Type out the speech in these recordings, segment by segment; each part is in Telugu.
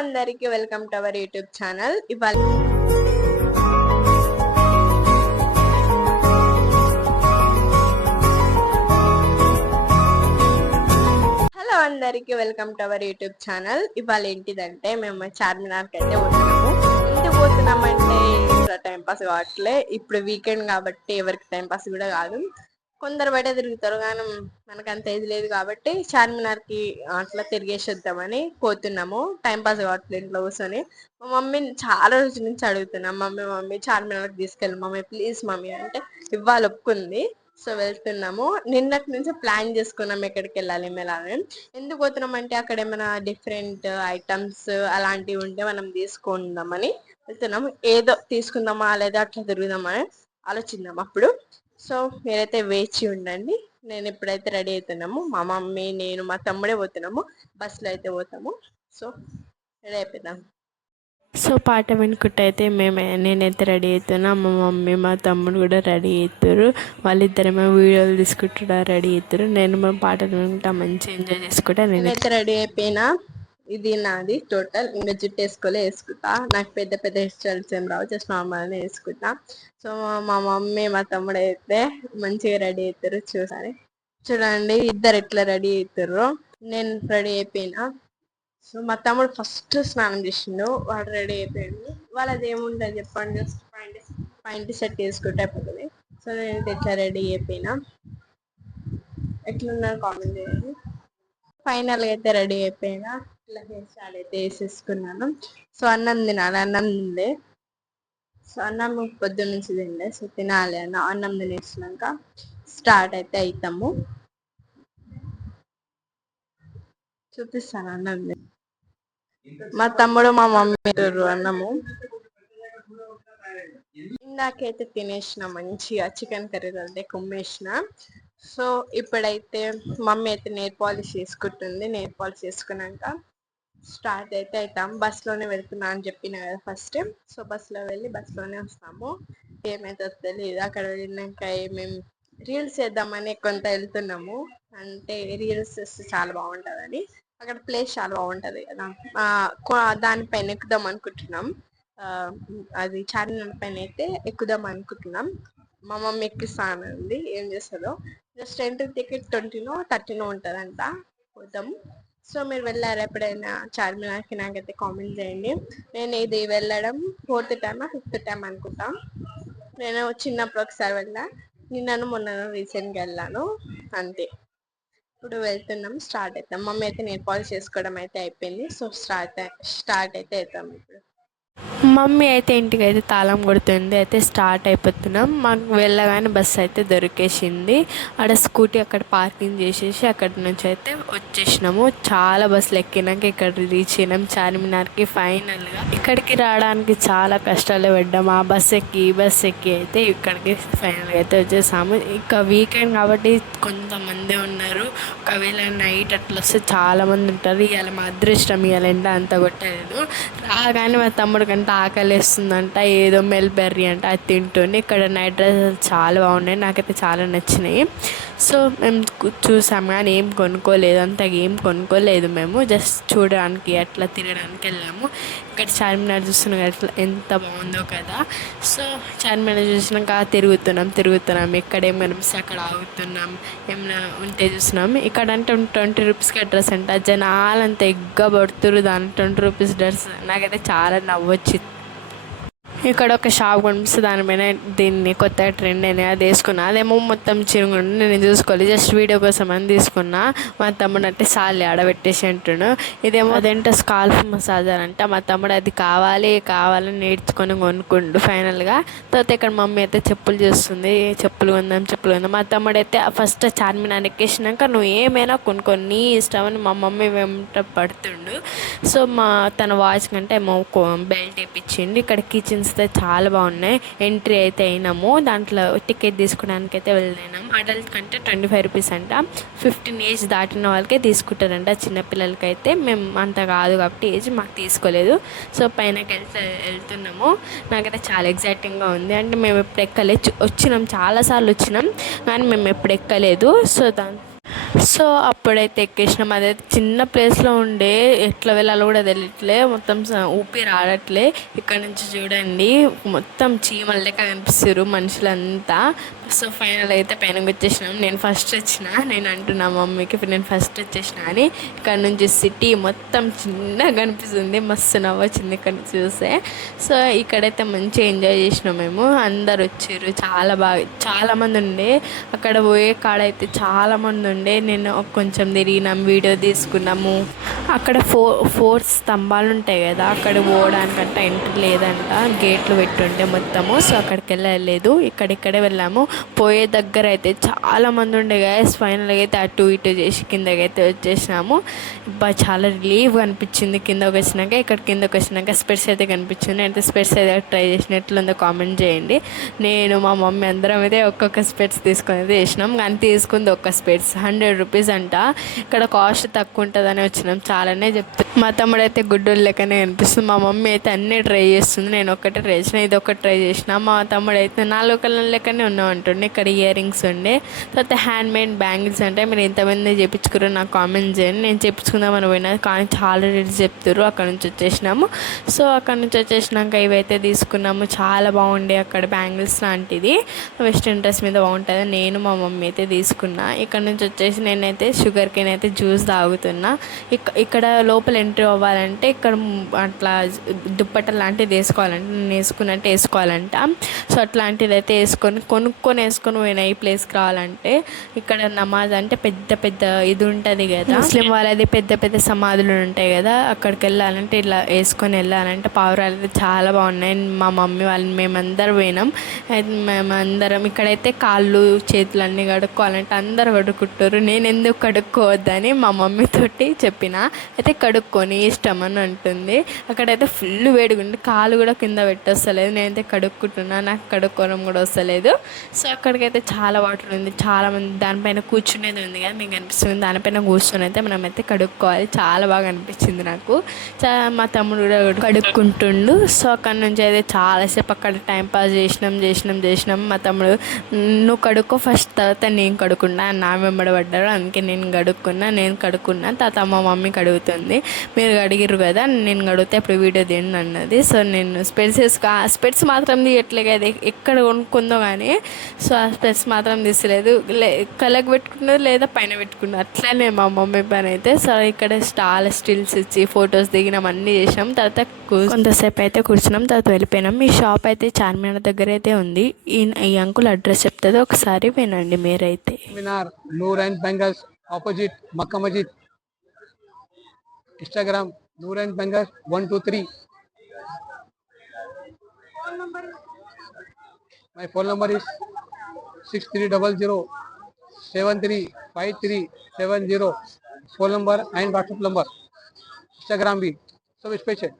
అందరికి welcome to our YouTube channel. అందరికి welcome to our YouTube channel. ఇవాళ ఏంటిదంటే మేము చార్మినార్కి అయితే పోతున్నాము. ఇంటికి పోతున్నామంటే టైం పాస్ కావట్లే. ఇప్పుడు వీకెండ్ కాబట్టి ఎవరికి టైం పాస్ కూడా కాదు. కొందరు బయట తిరుగుతారు కానీ మనకంత ఇది లేదు కాబట్టి చార్మినార్కి అట్లా తిరిగేసి వద్దామని పోతున్నాము. టైం పాస్ కావట్లేదు ఇంట్లో కూర్చొని. మా మమ్మీని చాలా రోజుల నుంచి అడుగుతున్నాం, మమ్మీ చార్మినార్కి తీసుకెళ్ళి మమ్మీ ప్లీజ్ మమ్మీ అంటే ఇవాళ ఒప్పుకుంది. సో వెళ్తున్నాము. నిన్నటి నుంచి ప్లాన్ చేసుకున్నాం ఎక్కడికి వెళ్ళాలి వెళ్ళాలని. ఎందుకు పోతున్నాం అంటే అక్కడ ఏమైనా డిఫరెంట్ ఐటమ్స్ అలాంటివి ఉంటే మనం తీసుకుందామని వెళ్తున్నాము. ఏదో తీసుకుందామా లేదా అట్లా తిరుగుదామని ఆలోచిద్దాం అప్పుడు. సో మీరైతే వేచి ఉండండి. నేను ఇప్పుడైతే రెడీ అవుతున్నాము. మా మమ్మీ నేను మా తమ్ముడే పోతున్నాము. బస్సులో అయితే పోతాము. సో రెడీ అయిపోతాం. సో పాట వినుకుంటే అయితే నేనైతే రెడీ అవుతున్నా. మా మమ్మీ మా తమ్ముడు కూడా రెడీ అవుతారు. వాళ్ళిద్దరేమో వీడియోలు తీసుకుంటా రెడీ అవుతారు. నేను మా పాటలు వినుకుంటా మంచిగా ఎంజాయ్ చేసుకుంటా. నేనైతే రెడీ అయిపోయినా. ఇది నాది టోటల్. ఇంకా జుట్టు వేసుకుంటా. నాకు పెద్ద పెద్ద హెయిర్ స్టైల్స్ ఏం రావు, జస్ట్ నార్మల్గా వేసుకుంటా. సో మా మమ్మీ మా తమ్ముడు అయితే మంచిగా రెడీ అవుతారు. చూడండి ఇద్దరు ఎట్లా రెడీ అవుతారు. నేను రెడీ అయిపోయినా. సో మా తమ్ముడు ఫస్ట్ స్నానం చేసిండు, వాడు రెడీ అయిపోయిండు. వాళ్ళది ఏముంటుంది చెప్పండి, జస్ట్ పాయింట్ షర్ట్ వేసుకుంటే అయిపోతుంది. సో నేను ఎట్లా రెడీ అయిపోయినా, ఎట్లున్నారు కామెంట్ చేయండి. ఫైనల్గా అయితే రెడీ అయిపోయినా. ఇట్లా హెయిర్ స్టైల్ అయితే వేసేసుకున్నాను. సో అన్నం తినాలి, అన్నం తిండే. సో అన్నం పొద్దున్న నుంచి తిండే. సో తినాలి అన్నం తినేసినాక స్టార్ట్ అయితే అవుతాము. చూపిస్తాను అన్నం. మా తమ్ముడు మా మమ్మీ అన్నము ఇందాకైతే తినేసిన మంచిగా చికెన్ కర్రీ అయితే కుమ్మేసిన. సో ఇప్పుడైతే మమ్మీ అయితే నెయిల్ పాలిష్ చేసుకుంటుంది. నెయిల్ పాలిష్ చేసుకున్నాక స్టార్ట్ అయితే అవుతాం. బస్సులోనే వెళ్తున్నా అని చెప్పిన కదా ఫస్ట్. సో బస్సులో వెళ్ళి బస్సులోనే వస్తాము. ఏమైతే తెలియదు. అక్కడ వెళ్ళినాక మేము రీల్స్ చేద్దామని కొంత వెళ్తున్నాము. అంటే రీల్స్ చేస్తే చాలా బాగుంటుందని. అక్కడ ప్లేస్ చాలా బాగుంటది కదా, దానిపైన ఎక్కుదాం అనుకుంటున్నాం. అది చార్మినార్ పైన అయితే ఎక్కుదాం అనుకుంటున్నాం. మా మమ్మీ ఎక్కిస్తానండి, ఏం చేస్తుందో. జస్ట్ ఎంట్రీ టికెట్ 20నో 30నో ఉంటుందంట. పోతాము. సో మీరు వెళ్ళారు ఎప్పుడైనా చార్మినార్కి? నాకైతే కామెంట్ చేయండి. నేను ఇది వెళ్ళడం 4th టైమా 5th టైం అనుకుంటా. నేను చిన్నప్పుడు ఒకసారి వెళ్ళా, నిన్నను మొన్న రీసెంట్గా వెళ్ళాను అంతే. ఇప్పుడు వెళ్తున్నాం, స్టార్ట్ అవుతాం. మమ్మీ అయితే నెయిల్ పాలిష్ చేసుకోవడం అయితే అయిపోయింది. సో స్టార్ట్ అయితే అవుతాం ఇప్పుడు. మమ్మీ అయితే ఇంటికి అయితే తాళం కొడుతుంది. అయితే స్టార్ట్ అయిపోతున్నాం. మాకు వెళ్ళగానే బస్సు అయితే దొరికేసింది. అక్కడ స్కూటీ అక్కడ పార్కింగ్ చేసేసి అక్కడి నుంచి అయితే వచ్చేసినాము. చాలా బస్సులు ఎక్కినాక ఇక్కడ రీచ్ అయినాం చార్మినార్కి. ఫైనల్గా ఇక్కడికి రావడానికి చాలా కష్టాలు పడ్డాం. ఆ బస్ ఎక్కి అయితే ఇక్కడికి ఫైనల్గా అయితే వచ్చేసాము. ఇంకా వీకెండ్ కాబట్టి కొంతమంది ఉన్నారు. ఒకవేళ నైట్ అట్లా వస్తే చాలామంది ఉంటారు. ఇవాళ మా అదృష్టం, ఇవాళ ఎండ అంత కొట్టలేదు. రాగానే మా తమ్ముడు కంటే ఆకలిస్తుందంట, ఏదో మెల్బెర్రీ అంట, అది తింటుంది. ఇక్కడ నైట్ డ్రెస్సెస్ చాలా బాగున్నాయి, నాకైతే చాలా నచ్చినాయి. సో మేము చూసాము కానీ ఏం కొనుక్కోలేదు, అంతగా ఏం కొనుక్కోలేదు. మేము జస్ట్ చూడడానికి అట్లా తినడానికి వెళ్ళాము. ఇక్కడ చార్మినార్ చూస్తున్నాం అట్లా ఎంత బాగుందో కదా. సో చార్మినార్ చూసినాక తిరుగుతున్నాం. ఎక్కడ ఏమైనా అక్కడ ఆగుతున్నాం, ఏమైనా ఉంటే చూస్తున్నాం. ఇక్కడ అంటే 20 రూపీస్కి డ్రెస్ అంట. జనాలంతా ఎగ్గబడుతురు దాని 20 రూపీస్ డ్రెస్. నాకైతే చాలా నవ్వొచ్చింది. ఇక్కడ ఒక షాప్ కనిపిస్తుంది, దానిపైన దీన్ని కొత్తగా ట్రెండ్ అయినాయి, అది వేసుకున్నా. అదేమో మొత్తం చిరుగుండు, నేను చూసుకోవాలి, జస్ట్ వీడియో కోసం అని తీసుకున్నా. మా తమ్ముడు అంటే సాలి ఆడబెట్టేసి అంటున్నాడు. ఇదేమో అదేంటో స్కాల్ఫ్ మసాజర్ అంట. మా తమ్ముడు అది కావాలని నేర్చుకొని కొనుక్కుండు ఫైనల్గా. తర్వాత ఇక్కడ మమ్మీ అయితే చెప్పులు చూస్తుంది, చెప్పులు కొందాం. మా తమ్ముడు అయితే ఫస్ట్ చార్మినార్ ఎక్కేసినాక నువ్వు ఏమైనా కొనుక్కొని నీ ఇష్టం అని మా మమ్మీ వెంట పడుతుండు. సో తన వాచ్ కంటే ఏమో బెల్ట్ వేయించిండు. ఇక్కడ కిచెన్స్ అయితే చాలా బాగున్నాయి. ఎంట్రీ అయితే అయినాము. దాంట్లో టికెట్ తీసుకోవడానికి అయితే వెళ్ళినాం. అడల్ట్ కంటే 25 రూపీస్ అంట. 15 ఏజ్ దాటిన వాళ్ళకే తీసుకుంటారంట. చిన్నపిల్లలకి అయితే మేము అంత కాదు కాబట్టి ఏజ్ మాకు తీసుకోలేదు. సో పైనకి వెళ్తున్నాము. నాకైతే చాలా ఎగ్జైటింగ్గా ఉంది. అంటే మేము ఎప్పుడు ఎక్కలేదు, చాలాసార్లు వచ్చినాం కానీ మేము ఎప్పుడు ఎక్కలేదు. సో సో అప్పుడైతే ఎక్కేసినాం. అదైతే చిన్న ప్లేస్లో ఉండే, ఎట్లా వెళ్ళాలో కూడా తెలియట్లే, మొత్తం ఊపిరి ఆడట్లే. ఇక్కడ నుంచి చూడండి మొత్తం చీమల లెక్క కనిపిస్తారు మనుషులంతా. సో ఫైనల్ అయితే పైనకి వచ్చేసినాం. నేను ఫస్ట్ వచ్చిన, నేను అంటున్నా మమ్మీకి ఇప్పుడు నేను ఫస్ట్ వచ్చేసిన అని. ఇక్కడ నుంచి సిటీ మొత్తం చిన్నగా కనిపిస్తుంది, మస్తు నవ్వొచ్చింది ఇక్కడ నుంచి చూస్తే. సో ఇక్కడైతే మంచిగా ఎంజాయ్ చేసినాం మేము. అందరు వచ్చారు, చాలా బాగా, చాలామంది ఉండే. అక్కడ పోయే కాడైతే చాలామంది ఉండే. నేను కొంచెం తిరిగినాం, వీడియో తీసుకున్నాము. అక్కడ ఫోర్ స్తంభాలు ఉంటాయి కదా, అక్కడ పోవడానికంట ఎంట్రీ లేదంట, గేట్లు పెట్టుంటే మొత్తము. సో అక్కడికి వెళ్ళలేదు, ఇక్కడిక్కడే వెళ్ళాము. పోయే దగ్గర అయితే చాలామంది ఉండే గైస్. ఫైనల్గా అయితే అటు ఇటు చేసి కిందకైతే వచ్చేసినాము. చాలా రిలీఫ్గా అనిపించింది కిందకి వచ్చినాక. ఇక్కడ కిందకి వచ్చినాక స్పెట్స్ అయితే కనిపించింది. అయితే స్పెట్స్ అయితే ట్రై చేసినట్లుందో కామెంట్ చేయండి. నేను మా మమ్మీ అందరం అయితే ఒక్కొక్క స్పెట్స్ తీసుకొని అయితే చేసినాం. కానీ తీసుకుంది ఒక్క స్పెట్స్ 100 రూపీస్ అంట. ఇక్కడ కాస్ట్ తక్కువ ఉంటుందని వచ్చినాం, చాలానే చెప్తాను. మా తమ్ముడు అయితే గుడ్డోళ్ళు లెక్కనే అనిపిస్తుంది. మా మమ్మీ అయితే అన్నీ ట్రై చేస్తుంది, నేను ఒక్కటే ట్రై చేసిన, ఇది ఒకటి ట్రై చేసిన. మా తమ్ముడు అయితే 4 కలర్ లెక్కనే ఉన్నామంటుండే. ఇక్కడ ఇయర్ రింగ్స్ ఉండే, తర్వాత హ్యాండ్ మేడ్ బ్యాంగిల్స్ అంటే మీరు ఎంతమంది చేయించుకురో నాకు కామెంట్ చేయండి. నేను చేయించుకుందామని పోయినా కానీ చాలా రేట్స్ చెప్తారు. అక్కడ నుంచి వచ్చేసినాము. సో అక్కడ నుంచి వచ్చేసినాక ఇవైతే తీసుకున్నాము. చాలా బాగుండే అక్కడ బ్యాంగిల్స్ లాంటిది, వెస్ట్రన్ డ్రెస్ మీద బాగుంటుంది. నేను మా మమ్మీ అయితే తీసుకున్నా. ఇక్కడ నుంచి వచ్చేసి నేనైతే షుగర్ కేన్ అయితే జ్యూస్ తాగుతున్నా. ఇక్కడ లోపల ఎంట్రీ అవ్వాలంటే ఇక్కడ అట్లా దుప్పట లాంటిది వేసుకోవాలంటే, నేను వేసుకున్నట్టు వేసుకోవాలంట. సో అట్లాంటిది అయితే కొనుక్కొని వేసుకొని పోయినా ఈ ప్లేస్కి రావాలంటే. ఇక్కడ నమాజ్ అంటే పెద్ద పెద్ద ఇది ఉంటుంది కదా, ముస్లిం వాళ్ళది పెద్ద పెద్ద సమాధులు ఉంటాయి కదా, అక్కడికి వెళ్ళాలంటే ఇలా వేసుకొని వెళ్ళాలంటే. పావురాలు అయితే చాలా బాగున్నాయి. మా మమ్మీ వాళ్ళని మేమందరం పోయినాం. అయితే మేమందరం ఇక్కడైతే కాళ్ళు చేతులు అన్నీ కడుక్కోవాలంటే అందరు కడుక్కుంటారు. నేను ఎందుకు కడుక్కోవద్దని మా మమ్మీతోటి చెప్పిన. అయితే కడుక్కొని ఇష్టం అని అంటుంది. అక్కడైతే ఫుల్ వేడిగుండి కాలు కూడా కింద పెట్టొస్తలేదు. నేనైతే కడుక్కుంటున్నా, నాకు కడుక్కోవడం కూడా వస్తలేదు. సో అక్కడికైతే చాలా వాటర్ ఉంది, చాలామంది దానిపైన కూర్చునేది ఉంది కదా మీకు అనిపిస్తుంది, దానిపైన కూర్చొని అయితే మనమైతే కడుక్కోవాలి. చాలా బాగా అనిపించింది నాకు. మా తమ్ముడు కూడా కడుక్కుంటుండు. సో అక్కడ నుంచి అయితే చాలాసేపు అక్కడ టైంపాస్ చేసినాం. మా తమ్ముడు నువ్వు కడుక్కో ఫస్ట్, తర్వాత నేను కడుక్కున్నా నా వెంబడి పడ్డాడు. అందుకే నేను కడుక్కున్నా. తర్వాత మా మమ్మీ కడుగుతుంది. మీరు కడిగిర్రు కదా, నేను కడిగితే ఇప్పుడు వీడియో తీయండి అన్నది. సో నేను స్పెట్స్ మాత్రం తీయట్లే కదా, ఎక్కడ కొనుక్కుందో కానీ. సో ఆ స్పెట్స్ మాత్రం తీసలేదు, కళ్ళకు పెట్టుకున్నారు లేదా పైన పెట్టుకున్నారు, అట్లనే మా మమ్మీ పని అయితే. సో ఇక్కడ చాలా స్టిల్స్ ఇచ్చి ఫొటోస్ దిగినాం, అన్నీ చేసినాం. తర్వాత కొంతసేపు అయితే కూర్చున్నాం, తర్వాత వెళ్ళిపోయినాం. ఈ షాప్ అయితే చార్మినార్ దగ్గర అయితే ఉంది. ఈ అంకుల్ అడ్రస్ చెప్తుంది, ఒకసారి వినండి మీరైతే. Noor and bangles opposite Mecca Masjid. Instagram Noor and Bengal 123. My phone number is 6300 735370. Phone number and WhatsApp number. Instagram भी सब special.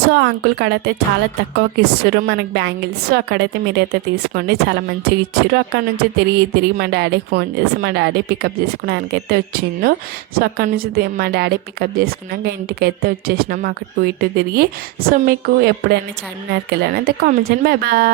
సో అంకుల్ కాడైతే చాలా తక్కువకి ఇస్తారు మనకి బ్యాంగిల్స్. సో అక్కడైతే మీరైతే తీసుకోండి, చాలా మంచిగా ఇచ్చారు. అక్కడ నుంచి తిరిగి మా డాడీకి ఫోన్ చేసి మా డాడీ పికప్ చేసుకోవడానికైతే వచ్చిండు. సో అక్కడ నుంచి మా డాడీ పికప్ చేసుకున్నాక ఇంటికైతే వచ్చేసినాము, అక్కడ 2 ఇటు తిరిగి. సో మీకు ఎప్పుడైనా చార్మినార్కి వెళ్ళాలంటే కామెంట్ చేయండి. Bye bye.